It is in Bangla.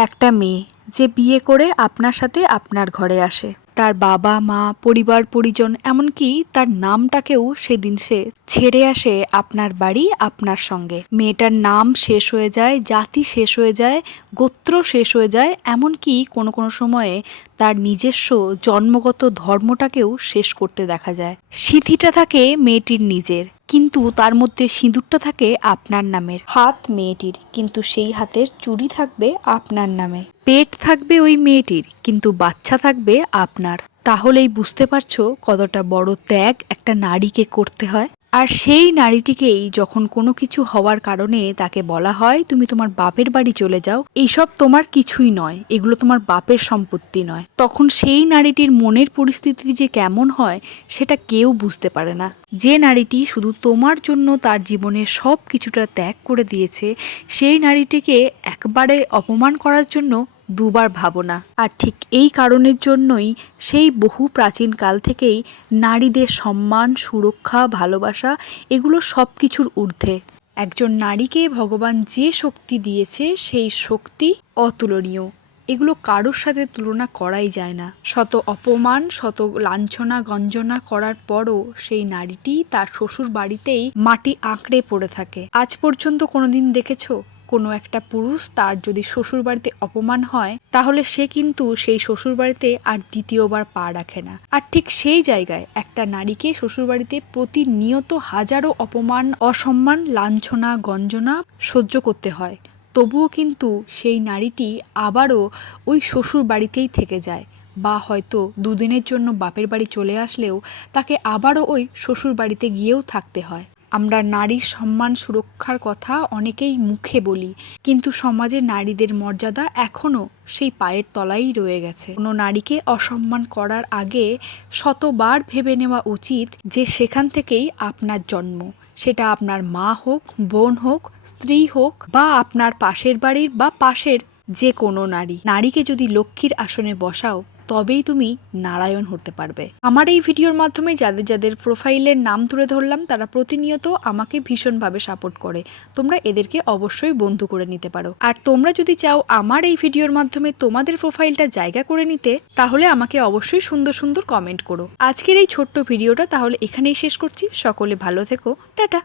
একটা মেয়ে যে বিয়ে করে আপনার সাথে আপনার ঘরে আসে, তার বাবা মা পরিবার পরিজন এমনকি তার নামটাকেও সেদিন সে ছেড়ে আসে আপনার বাড়ি আপনার সঙ্গে। মেয়েটার নাম শেষ হয়ে যায়, জাতি শেষ হয়ে যায়, গোত্র শেষ হয়ে যায়, এমনকি কোনো কোনো সময়ে তার নিজস্ব জন্মগত ধর্মটাকেও শেষ করতে দেখা যায়। সিঁথিটা থাকে মেয়েটির নিজের, কিন্তু তার মধ্যে সিঁদুরটা থাকে আপনার নামের। হাত মেয়েটির, কিন্তু সেই হাতের চুড়ি থাকবে আপনার নামে। পেট থাকবে ওই মেয়েটির, কিন্তু বাচ্চা থাকবে আপনার। তাহলেই বুঝতে পারছো কতটা বড় ত্যাগ একটা নারীকে করতে হয়। আর সেই নারীটিকেই যখন কোনো কিছু হওয়ার কারণে তাকে বলা হয় তুমি তোমার বাপের বাড়ি চলে যাও, এইসব তোমার কিছুই নয়, এগুলো তোমার বাপের সম্পত্তি নয়, তখন সেই নারীটির মনের পরিস্থিতি যে কেমন হয় সেটা কেউ বুঝতে পারে না। যে নারীটি শুধু তোমার জন্য তার জীবনের সব কিছুটা ত্যাগ করে দিয়েছে, সেই নারীটিকে একবারে অপমান করার জন্য দুবার ভাবো না। আর ঠিক এই কারণের জন্যই সেই বহু প্রাচীন কাল থেকেই নারীদের সম্মান, সুরক্ষা, ভালোবাসা এগুলো সব কিছুর ঊর্ধ্বে। একজন নারীকে ভগবান যে শক্তি দিয়েছে সেই শক্তি অতুলনীয়, এগুলো কারোর সাথে তুলনা করাই যায় না। শত অপমান, শত লাঞ্ছনা গঞ্জনা করার পরও সেই নারীটি তার শ্বশুর বাড়িতেই মাটি আঁকড়ে পড়ে থাকে। আজ পর্যন্ত কোনোদিন দেখেছো কোনো একটা পুরুষ তার যদি শ্বশুর বাড়িতে অপমান হয় তাহলে সে কিন্তু সেই শ্বশুর বাড়িতে আর দ্বিতীয়বার পা রাখে না। আর ঠিক সেই জায়গায় একটা নারীকে শ্বশুর বাড়িতে প্রতিনিয়ত হাজারো অপমান, অসম্মান, লাঞ্ছনা গঞ্জনা সহ্য করতে হয়, তবুও কিন্তু সেই নারীটি আবারও ওই শ্বশুর বাড়িতেই থেকে যায়, বা হয়তো দুদিনের জন্য বাপের বাড়ি চলে আসলেও তাকে আবারও ওই শ্বশুর বাড়িতে গিয়েও থাকতে হয়। আমরা নারীর সম্মান সুরক্ষার কথা অনেকেই মুখে বলি, কিন্তু সমাজে নারীদের মর্যাদা এখনও সেই পায়ের তলায় রয়ে গেছে। কোনো নারীকে অসম্মান করার আগে শতবার ভেবে নেওয়া উচিত যে সেখান থেকেই আপনার জন্ম, সেটা আপনার মা হোক, বোন হোক, স্ত্রী হোক, বা আপনার পাশের বাড়ির বা পাশের যে কোনো নারী। নারীকে যদি লক্ষ্মীর আসনে বসাও তবেই তুমি নারায়ণ হতে পারবে। আমার এই ভিডিওর মাধ্যমে যাদের যাদের প্রোফাইলের নাম তুলে ধরলাম তারা প্রতিনিয়ত আমাকে ভীষণভাবে সাপোর্ট করে, তোমরা এদেরকে অবশ্যই বন্ধু করে নিতে পারো। আর তোমরা যদি চাও আমার এই ভিডিওর মাধ্যমে তোমাদের প্রোফাইলটা জায়গা করে নিতে, তাহলে আমাকে অবশ্যই সুন্দর সুন্দর কমেন্ট করো। আজকের এই ছোট্ট ভিডিওটা তাহলে এখানেই শেষ করছি। সকলে ভালো থেকো, টাটা।